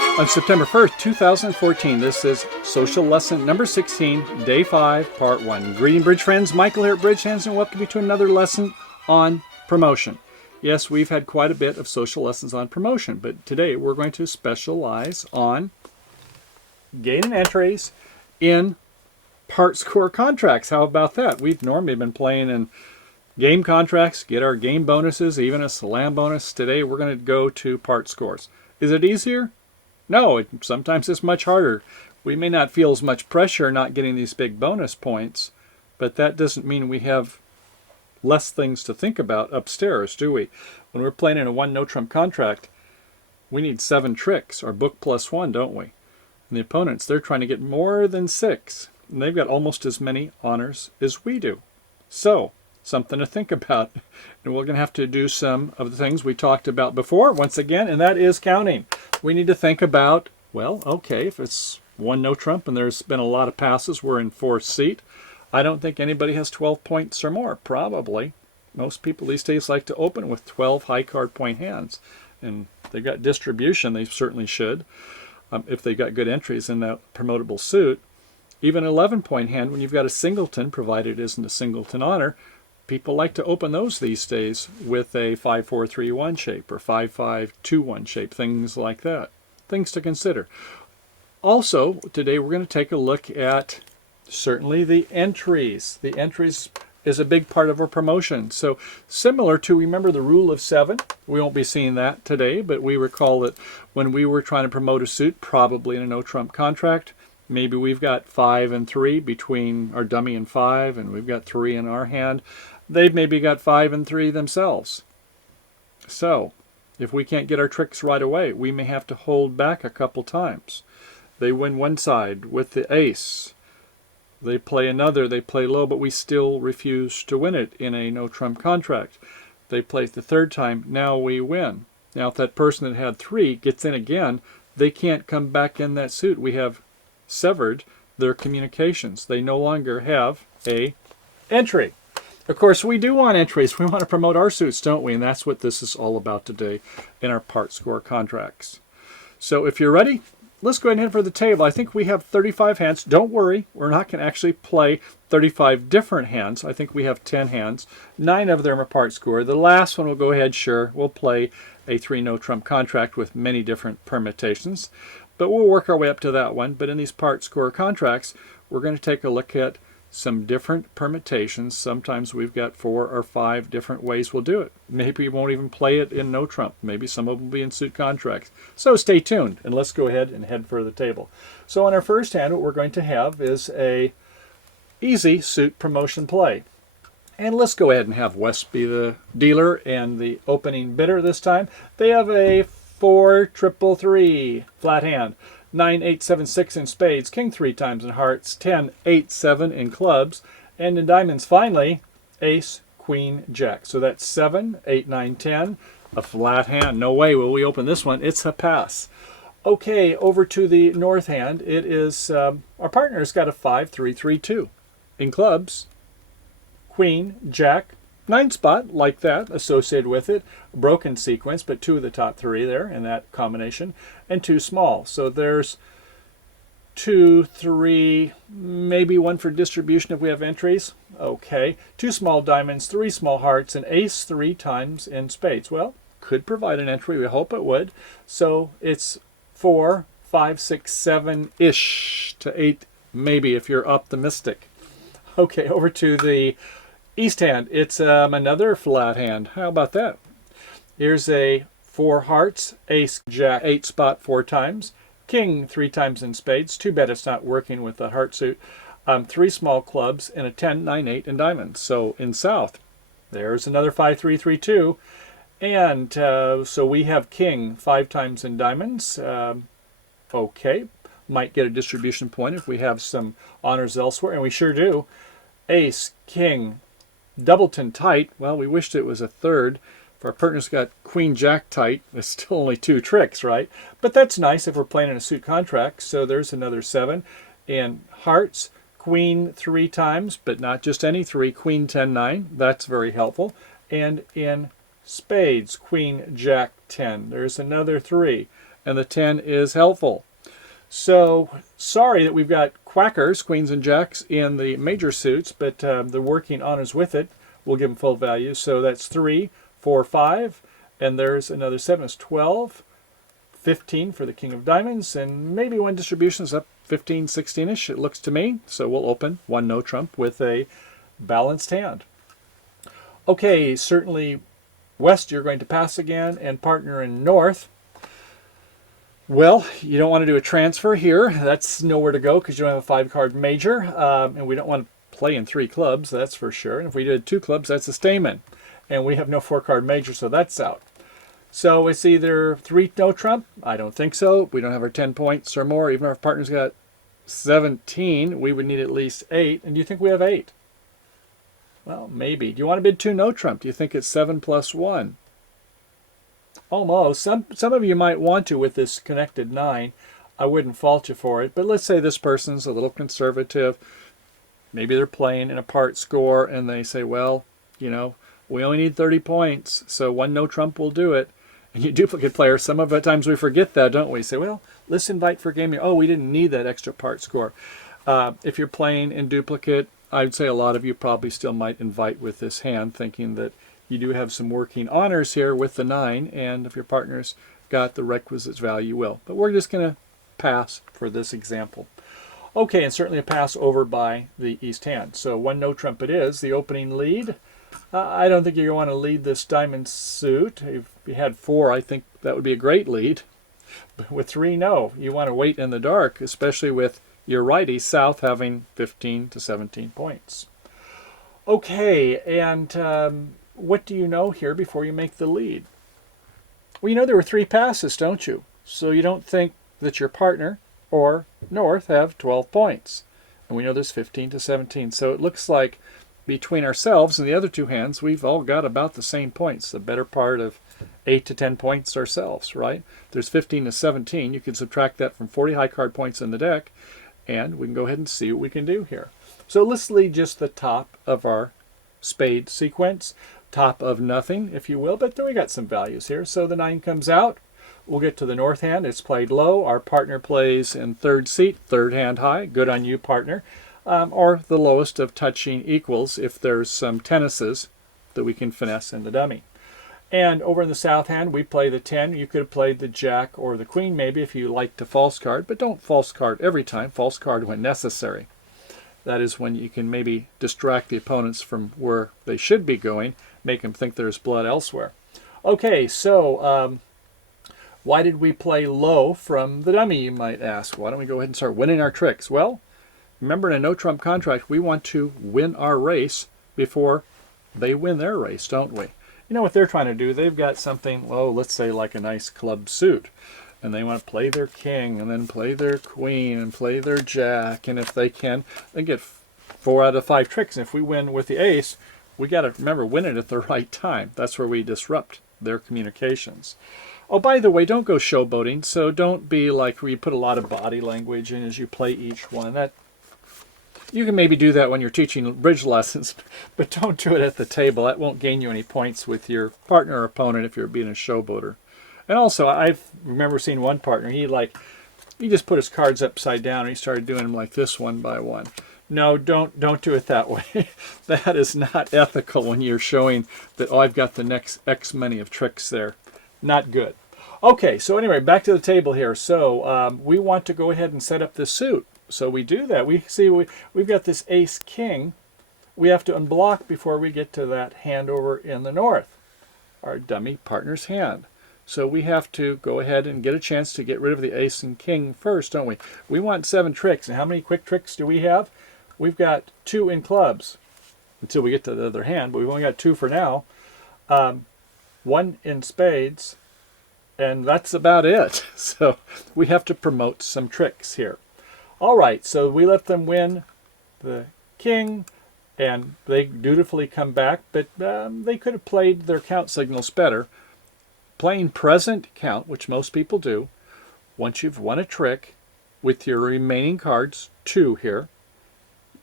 On September 1st, 2014, this is social lesson number 16, day 5, part 1. Greeting bridge friends, Michael here at Bridge Hands, and welcome you to another lesson on promotion. Yes, we've had quite a bit of social lessons on promotion, but today we're going to specialize on gaining entries in Partscore contracts. How about that? We've normally been playing in game contracts, get our game bonuses, even a slam bonus. Today we're going to go to Partscores. Is it easier? No, sometimes it's much harder. We may not feel as much pressure not getting these big bonus points, but that doesn't mean we have less things to think about upstairs, do we? When we're playing in a 1 no trump contract, we need 7 tricks, or book plus 1, don't we? And the opponents, they're trying to get more than 6, and they've got almost as many honors as we do. So, something to think about. And we're going to have to do some of the things we talked about before, once again, and that is counting. We need to think about, well, okay, if it's 1 no trump and there's been a lot of passes, we're in 4th seat. I don't think anybody has 12 points or more, probably. Most people these days like to open with 12 high card point hands. And if they've got distribution, they certainly should. If they've got good entries in that promotable suit. Even an 11-point hand, when you've got a singleton, provided it isn't a singleton honor, people like to open those these days with a 5-4-3-1 shape or 5-5-2-1 shape, things like that. Things to consider. Also, today we're going to take a look at certainly the entries. The entries is a big part of our promotion. So similar to, remember the rule of 7? We won't be seeing that today, but we recall that when we were trying to promote a suit, probably in a no trump contract, maybe we've got 5 and 3 between our dummy and 5, and we've got 3 in our hand. They've maybe got 5 and 3 themselves. So, if we can't get our tricks right away, we may have to hold back a couple times. They win one side with the ace. They play another, they play low, but we still refuse to win it in a no-trump contract. They play it the third time, now we win. Now, if that person that had 3 gets in again, they can't come back in that suit. We have severed their communications. They no longer have a entry. Of course, we do want entries. We want to promote our suits, don't we? And that's what this is all about today in our Partscore contracts. So if you're ready, let's go ahead and head for the table. I think we have 35 hands. Don't worry, we're not going to actually play 35 different hands. I think we have 10 hands. 9 of them are Partscore. The last one we'll go ahead, sure, we'll play a 3 no trump contract with many different permutations. But we'll work our way up to that one. But in these Partscore contracts, we're going to take a look at some different permutations. Sometimes we've got 4 or 5 different ways we'll do it. Maybe we won't even play it in no trump. Maybe some of them will be in suit contracts. So stay tuned, and let's go ahead and head for the table. So on our first hand, what we're going to have is a easy suit promotion play. And let's go ahead and have West be the dealer and the opening bidder this time. They have a 4-3-3 flat hand. 9-8-7-6 in spades, king 3 times in hearts, 10-8-7 in clubs, and in diamonds finally, ace, queen, jack. So that's 7, 8, 9, 10, a flat hand. No way will we open this one. It's a pass. Okay, over to the north hand. It is, our partner's got a 5-3-3-2 in clubs, queen, jack, 9 spot, like that, associated with it. A broken sequence, but 2 of the top 3 there in that combination, and 2 small. So there's 2, 3, maybe 1 for distribution if we have entries. Okay. 2 small diamonds, 3 small hearts, and ace 3 times in spades. Well, could provide an entry. We hope it would. So it's 4, 5, 6, 7-ish to 8, maybe if you're optimistic. Okay, over to the east hand. It's another flat hand. How about that? Here's a 4 hearts, ace, jack, 8 spot 4 times, king 3 times in spades. Too bad it's not working with the heart suit. 3 small clubs and a 10, 9, 8 in diamonds. So in south, there's another 5-3-3-2. And so we have king 5 times in diamonds. Okay, might get a distribution point if we have some honors elsewhere, and we sure do. Ace, king, doubleton tight. Well, we wished it was a 3rd. If our partner's got queen jack tight, it's still only 2 tricks, right? But that's nice if we're playing in a suit contract. So there's another 7. In hearts, queen 3 times, but not just any 3, queen 10, 9. That's very helpful. And in spades, queen jack 10. There's another 3. and the 10 is helpful. So sorry that we've got quackers, queens and jacks, in the major suits, but the working honors with it will give them full value. So that's 3, 4, 5, and there's another 7. It's 12, 15 for the king of diamonds, and maybe one distribution is up 15, 16-ish, it looks to me. So we'll open one no trump with a balanced hand. Okay, certainly west you're going to pass again, and partner in north. Well, you don't want to do a transfer here. That's nowhere to go because you don't have a 5-card major, and we don't want to play in 3 clubs, that's for sure. And if we did 2 clubs, that's a stamen. And we have no 4-card major, so that's out. So it's either 3 no trump. I don't think so. We don't have our 10 points or more. Even if our partner's got 17, we would need at least 8. And do you think we have 8? Well, maybe. Do you want to bid 2 no trump? Do you think it's 7 plus 1? Almost. Some of you might want to with this connected 9. I wouldn't fault you for it. But let's say this person's a little conservative. Maybe they're playing in a Partscore and they say, well, you know, we only need 30 points, so 1 no trump will do it. And you duplicate players, some of the times we forget that, don't we? Say, well, let's invite for gaming. Oh, we didn't need that extra Partscore. If you're playing in duplicate, I'd say a lot of you probably still might invite with this hand, thinking that you do have some working honors here with the 9, and if your partner's got the requisite value, you will. But we're just going to pass for this example. Okay, and certainly a pass over by the east hand. So 1 no trump it is, the opening lead. I don't think you want to lead this diamond suit. If you had 4, I think that would be a great lead. But with 3, no. You want to wait in the dark, especially with your righty, south, having 15 to 17 points. Okay, and what do you know here before you make the lead? Well, you know there were 3 passes, don't you? So you don't think that your partner or north have 12 points. And we know there's 15 to 17. So it looks like between ourselves and the other 2 hands, we've all got about the same points, the better part of 8 to 10 points ourselves, right? There's 15 to 17. You can subtract that from 40 high card points in the deck, and we can go ahead and see what we can do here. So let's lead just the top of our spade sequence, top of nothing, if you will, but then we got some values here. So the 9 comes out. We'll get to the north hand. It's played low. Our partner plays in 3rd seat, 3rd hand high. Good on you, partner. Or the lowest of touching equals if there's some tennises that we can finesse in the dummy. And over in the south hand, we play the 10. You could have played the jack or the queen maybe if you like to false card, but don't false card every time. False card when necessary. That is when you can maybe distract the opponents from where they should be going, make them think there's blood elsewhere. Okay, so why did we play low from the dummy, you might ask? Why don't we go ahead and start winning our tricks? Well, remember, in a no-trump contract, we want to win our race before they win their race, don't we? You know what they're trying to do? They've got something, oh, let's say like a nice club suit. And they want to play their king, and then play their queen, and play their jack. And if they can, they get 4 out of 5 tricks. And if we win with the ace, we got to remember, win it at the right time. That's where we disrupt their communications. Oh, by the way, don't go showboating. So don't be like where you put a lot of body language in as you play each one. That you can maybe do that when you're teaching bridge lessons, but don't do it at the table. That won't gain you any points with your partner or opponent if you're being a showboater. And also, I remember seeing one partner, he just put his cards upside down and he started doing them like this one by one. No, don't do it that way. That is not ethical when you're showing that, oh, I've got the next X many of tricks there. Not good. Okay, so anyway, back to the table here. So we want to go ahead and set up this suit. So we do that. We see we've got this ace king. We have to unblock before we get to that hand over in the north, our dummy partner's hand. So we have to go ahead and get a chance to get rid of the ace and king first, don't we? We want 7 tricks. And how many quick tricks do we have? We've got 2 in clubs until we get to the other hand, but we've only got 2 for now. 1 in spades, and that's about it. So we have to promote some tricks here. All right, so we let them win the king, and they dutifully come back, but they could have played their count signals better. Playing present count, which most people do, once you've won a trick with your remaining cards, 2 here,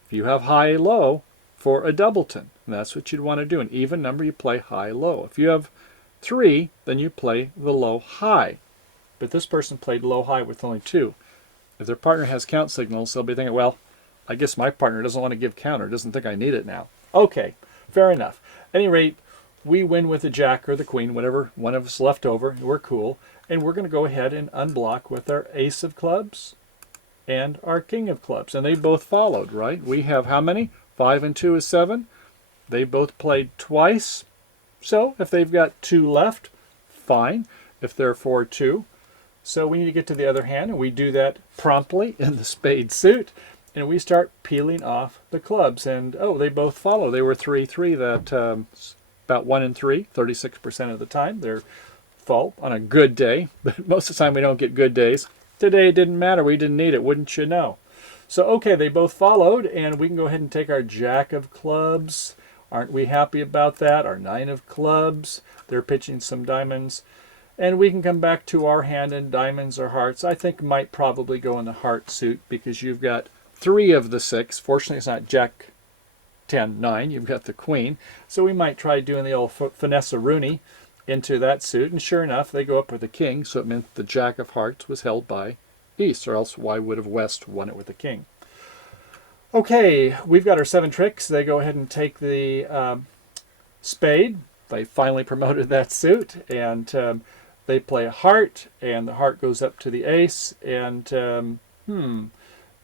if you have high-low for a doubleton, and that's what you'd want to do. An even number, you play high-low. If you have 3, then you play the low-high. but this person played low-high with only 2. If their partner has count signals, they'll be thinking, well, I guess my partner doesn't want to give counter, doesn't think I need it now. Okay, fair enough. At any rate, we win with the jack or the queen, whatever one of us left over. We're cool. And we're going to go ahead and unblock with our ace of clubs and our king of clubs. And they both followed, right? We have how many? 5 and 2 is 7. They both played twice. So if they've got 2 left, fine. If they're 4-2. So we need to get to the other hand, and we do that promptly in the spade suit. And we start peeling off the clubs. And, oh, they both follow. They were 3-3, that about 1 and 3, 36% of the time. They're fault on a good day, but most of the time we don't get good days. Today it didn't matter. We didn't need it, wouldn't you know? So, okay, they both followed, and we can go ahead and take our jack of clubs. Aren't we happy about that? Our 9 of clubs. They're pitching some diamonds. And we can come back to our hand in diamonds or hearts. I think might probably go in the heart suit because you've got 3 of the 6. Fortunately, it's not jack 10, 9. You've got the queen. So we might try doing the old finesse Rooney into that suit, and sure enough, they go up with the king, so it meant the jack of hearts was held by East, or else why would have West won it with the king? Okay, we've got our 7 tricks. They go ahead and take the spade. They finally promoted that suit, and they play a heart, and the heart goes up to the ace, and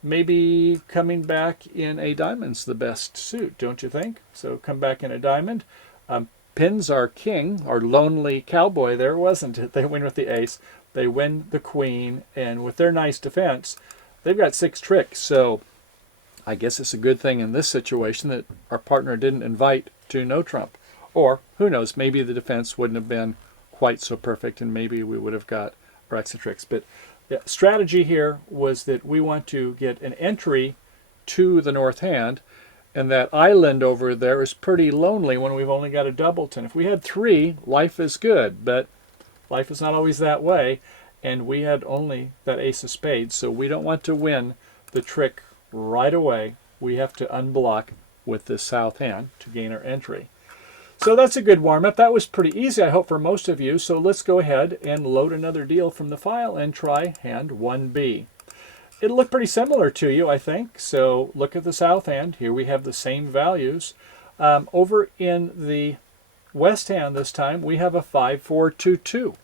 maybe coming back in a diamond's the best suit, don't you think? So come back in a diamond. Pins our king, our lonely cowboy there, wasn't it? They win with the ace. They win the queen, and with their nice defense, they've got 6 tricks. So I guess it's a good thing in this situation that our partner didn't invite to no trump. Or, who knows, maybe the defense wouldn't have been quite so perfect, and maybe we would have got our extra tricks. But the strategy here was that we want to get an entry to the north hand, and that island over there is pretty lonely when we've only got a doubleton. If we had 3, life is good, but life is not always that way, and we had only that ace of spades, so we don't want to win the trick right away. We have to unblock with this south hand to gain our entry. So that's a good warm-up. That was pretty easy, I hope, for most of you. So let's go ahead and load another deal from the file and try hand 1B. It'll look pretty similar to you, I think. So look at the south hand. Here we have the same values. Over in the west hand this time, we have a 5-4-2-2.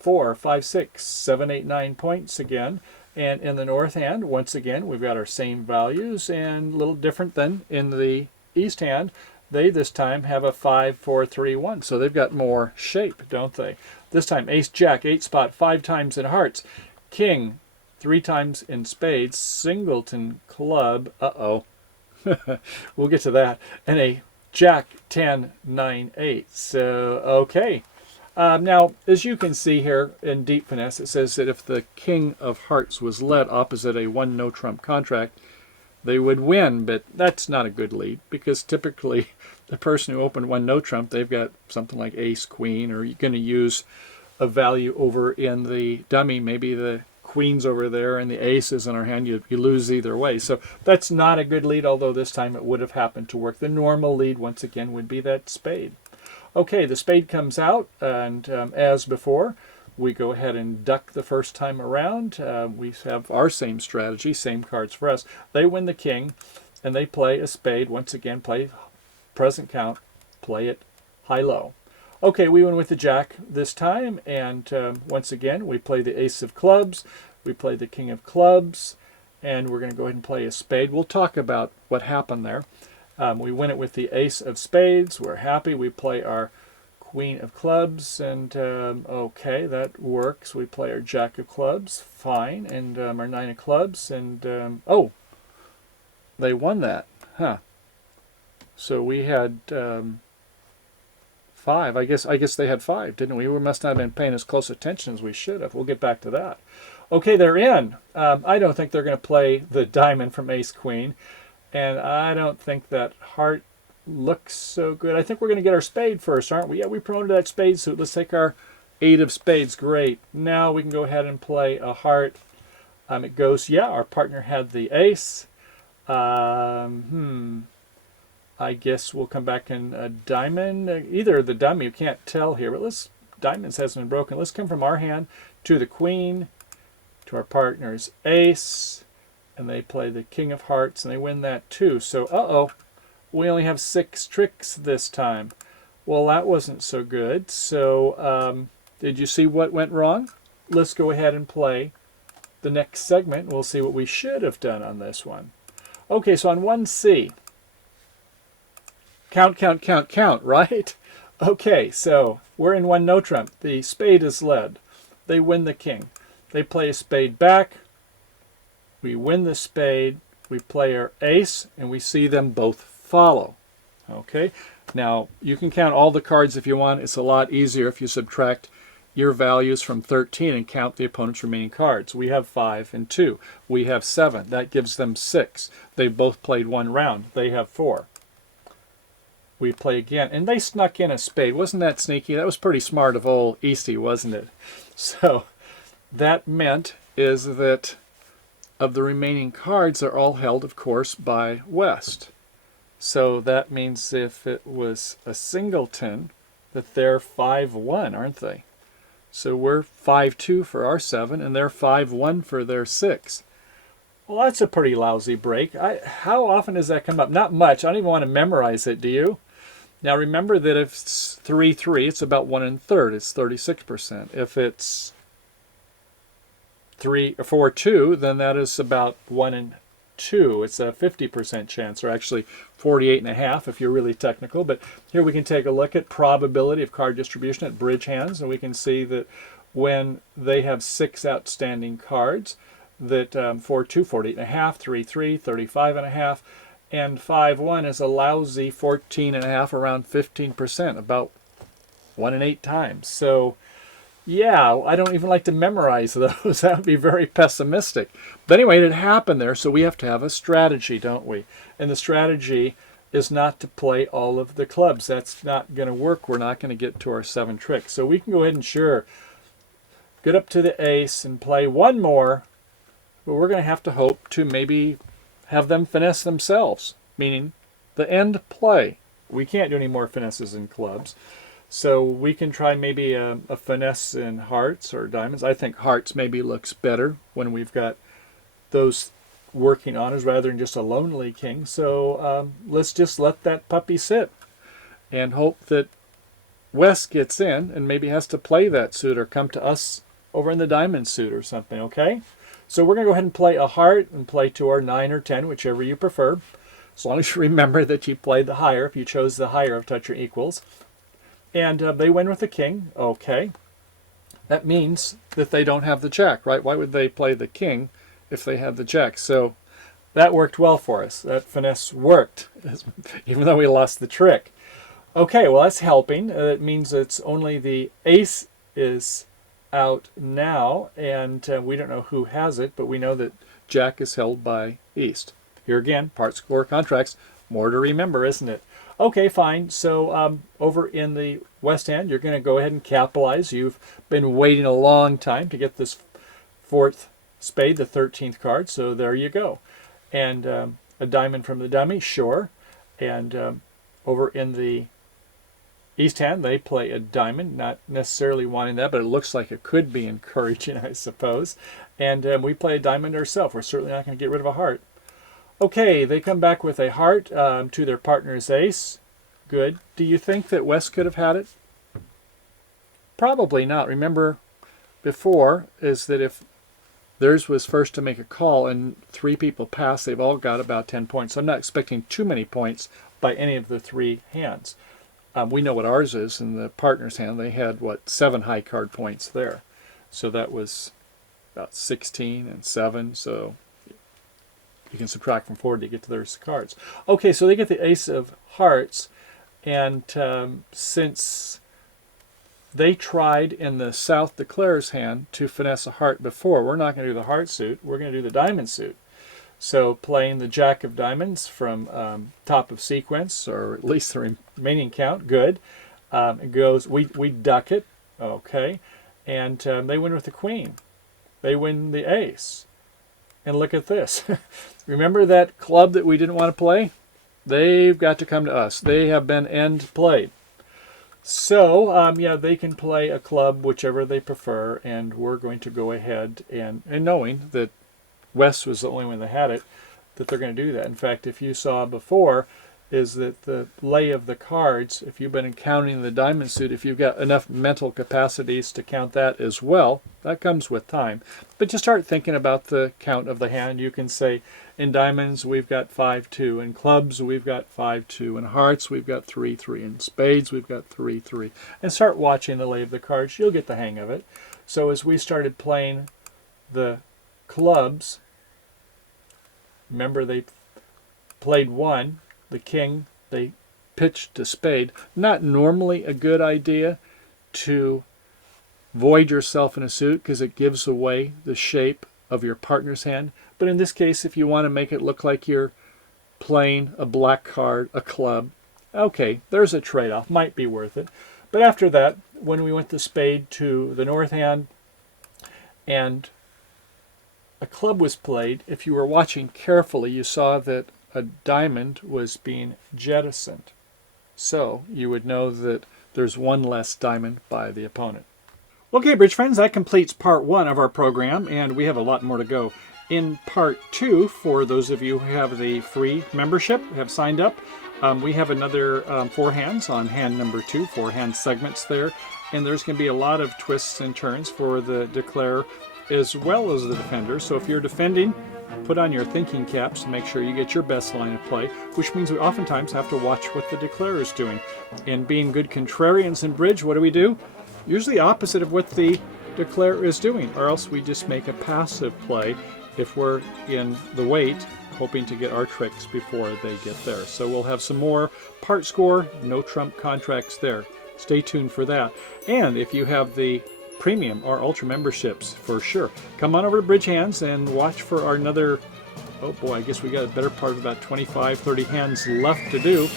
4, 5, 6, 7, 8, 9 points again. And in the north hand, once again, we've got our same values and a little different than in the east hand. They this time have a 5-4-3-1. So they've got more shape, don't they? This time, ace, jack, 8 spot, 5 times in hearts. King, 3 times in spades, singleton, club, we'll get to that, and a jack, 10, 9, 8. So, okay. Now, as you can see here in deep finesse, it says that if the king of hearts was led opposite a 1 no trump contract, they would win, but that's not a good lead, because typically the person who opened 1 no trump, they've got something like ace, queen, or you're going to use a value over in the dummy, maybe the queen's over there and the ace is in our hand. You lose either way. So that's not a good lead, although this time it would have happened to work. The normal lead, once again, would be that spade. Okay, the spade comes out, and as before, we go ahead and duck the first time around. We have our same strategy, same cards for us. They win the king, and they play a spade. Once again, play present count, play it high-low. Okay, we went with the jack this time, and once again, we play the ace of clubs, we play the king of clubs, and we're going to go ahead and play a spade. We'll talk about what happened there. We win it with the ace of spades. We're happy. We play our queen of clubs, and okay, that works. We play our jack of clubs, fine, and our 9 of clubs, and oh, they won that, huh? So we had 5. I guess they had 5, didn't we? We must not have been paying as close attention as we should have. We'll get back to that. Okay, they're in. I don't think they're going to play the diamond from ace queen, and I don't think that heart looks so good. I think we're going to get our spade first, aren't we? Yeah, we promoted that spade suit. Let's take our 8 of spades. Great. Now we can go ahead and play a heart. It goes, yeah, our partner had the ace. I guess we'll come back in a diamond. Either the dummy, you can't tell here, but let's diamonds hasn't been broken. Let's come from our hand to the queen, to our partner's ace, and they play the king of hearts, and they win that too. So, uh-oh, we only have 6 tricks this time. Well, that wasn't so good. So, did you see what went wrong? Let's go ahead and play the next segment. We'll see what we should have done on this one. Okay, so on 1C, count, count, count, count, right? Okay, so we're in 1 no trump. The spade is led. They win the king. They play a spade back. We win the spade. We play our ace, and we see them both follow. Okay, now you can count all the cards if you want. It's a lot easier if you subtract your values from 13 and count the opponent's remaining cards. We have 5 and 2. We have 7. That gives them 6. They both played 1 round. They have 4. We play again, and they snuck in a spade. Wasn't that sneaky? That was pretty smart of old Easty, wasn't it? So that meant is that of the remaining cards, they're all held, of course, by West. So that means if it was a singleton, that they're 5-1, aren't they? So we're 5-2 for our 7, and they're 5-1 for their 6. Well, that's a pretty lousy break. How often does that come up? Not much. I don't even want to memorize it, do you? Now remember that if it's 3-3, it's about 1 1/3. It's 36%. If it's 4-2, then that is about 1 2. It's a 50% chance, or actually 48.5 if you're really technical. But here we can take a look at probability of card distribution at bridge hands, and we can see that when they have 6 outstanding cards, that 4-2, 48.5, 3-3, 35.5, and 5-1 is a lousy 14.5, around 15%, about 1 in 8 times. So yeah, I don't even like to memorize those. That would be very pessimistic. But anyway, it happened there, so we have to have a strategy, don't we? And the strategy is not to play all of the clubs. That's not going to work. We're not going to get to our 7 tricks. So we can go ahead and sure, get up to the ace and play 1 more, but we're going to have to hope to maybe have them finesse themselves, meaning the end play. We can't do any more finesses in clubs. So we can try maybe a finesse in hearts or diamonds. I think hearts maybe looks better when we've got those working on us rather than just a lonely king. So let's just let that puppy sit and hope that West gets in and maybe has to play that suit or come to us over in the diamond suit or something, okay? So we're going to go ahead and play a heart and play to our 9 or 10, whichever you prefer. As long as you remember that you played the higher, if you chose the higher of touch or equals. And they win with the king. Okay. That means that they don't have the jack, right? Why would they play the king if they have the jack? So that worked well for us. That finesse worked, even though we lost the trick. Okay, well, that's helping. It means it's only the ace is out now, and we don't know who has it, but we know that jack is held by East. Here again, Partscore contracts. More to remember, isn't it? Okay, fine. So over in the West hand, you're going to go ahead and capitalize. You've been waiting a long time to get this 4th spade, the 13th card, so there you go. And a diamond from the dummy, sure. And over in the East hand, they play a diamond, not necessarily wanting that, but it looks like it could be encouraging, I suppose. And we play a diamond ourselves. We're certainly not going to get rid of a heart. Okay, they come back with a heart to their partner's ace. Good. Do you think that West could have had it? Probably not. Remember before is that if theirs was first to make a call and 3 people pass, they've all got about 10 points. So I'm not expecting too many points by any of the 3 hands. We know what ours is. In the partner's hand, they had, 7 high card points there. So that was about 16 and 7. So you can subtract from 4 to get to their cards. Okay, so they get the ace of hearts. And since they tried in the South Declares hand to finesse a heart before, we're not going to do the heart suit. We're going to do the diamond suit. So playing the jack of diamonds from top of sequence, or at least the remaining count, good. It goes, we duck it, okay. And they win with the queen. They win the ace. And look at this. Remember that club that we didn't want to play? They've got to come to us. They have been end played. So, yeah, they can play a club, whichever they prefer, and we're going to go ahead and knowing that Wes was the only one that had it, that they're going to do that. In fact, if you saw before, is that the lay of the cards, if you've been counting the diamond suit, if you've got enough mental capacities to count that as well, that comes with time. But you start thinking about the count of the hand. You can say, in diamonds, we've got 5-2. In clubs, we've got 5-2. In hearts, we've got 3-3. In spades, we've got 3-3. And start watching the lay of the cards. You'll get the hang of it. So as we started playing the clubs, remember they played 1, the king, they pitched to spade. Not normally a good idea to void yourself in a suit because it gives away the shape of your partner's hand. But in this case, if you want to make it look like you're playing a black card, a club, okay, there's a trade-off. Might be worth it. But after that, when we went to spade to the north hand and a club was played, if you were watching carefully, you saw that a diamond was being jettisoned. So you would know that there's one less diamond by the opponent. Okay, bridge friends, that completes part 1 of our program, and we have a lot more to go. In part 2, for those of you who have the free membership, have signed up, we have another 4 hands on hand number 2, 4 hand segments there, and there's going to be a lot of twists and turns for the declarer as well as the defender. So if you're defending, put on your thinking caps to make sure you get your best line of play, which means we oftentimes have to watch what the declarer is doing. And being good contrarians in bridge, what do? Usually opposite of what the declarer is doing, or else we just make a passive play if we're in the wait, hoping to get our tricks before they get there. So we'll have some more Partscore, no trump contracts there. Stay tuned for that. And if you have the premium or ultra memberships, for sure, come on over to Bridge Hands and watch for our another, oh boy, I guess we got a better part of about 25, 30 hands left to do.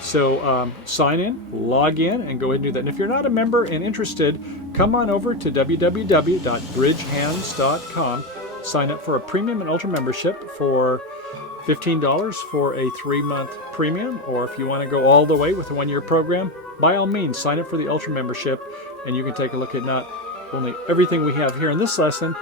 So sign in, log in, and go ahead and do that. And if you're not a member and interested, come on over to www.bridgehands.com. Sign up for a premium and ultra membership for $15 for a 3-month premium, or if you want to go all the way with a 1-year program, by all means, sign up for the ultra membership, and you can take a look at not only everything we have here in this lesson,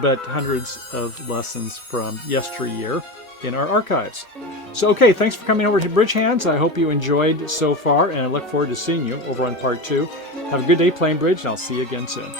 but hundreds of lessons from yesteryear in our archives. So, okay, thanks for coming over to Bridge Hands. I hope you enjoyed so far, and I look forward to seeing you over on part 2. Have a good day playing bridge, and I'll see you again soon.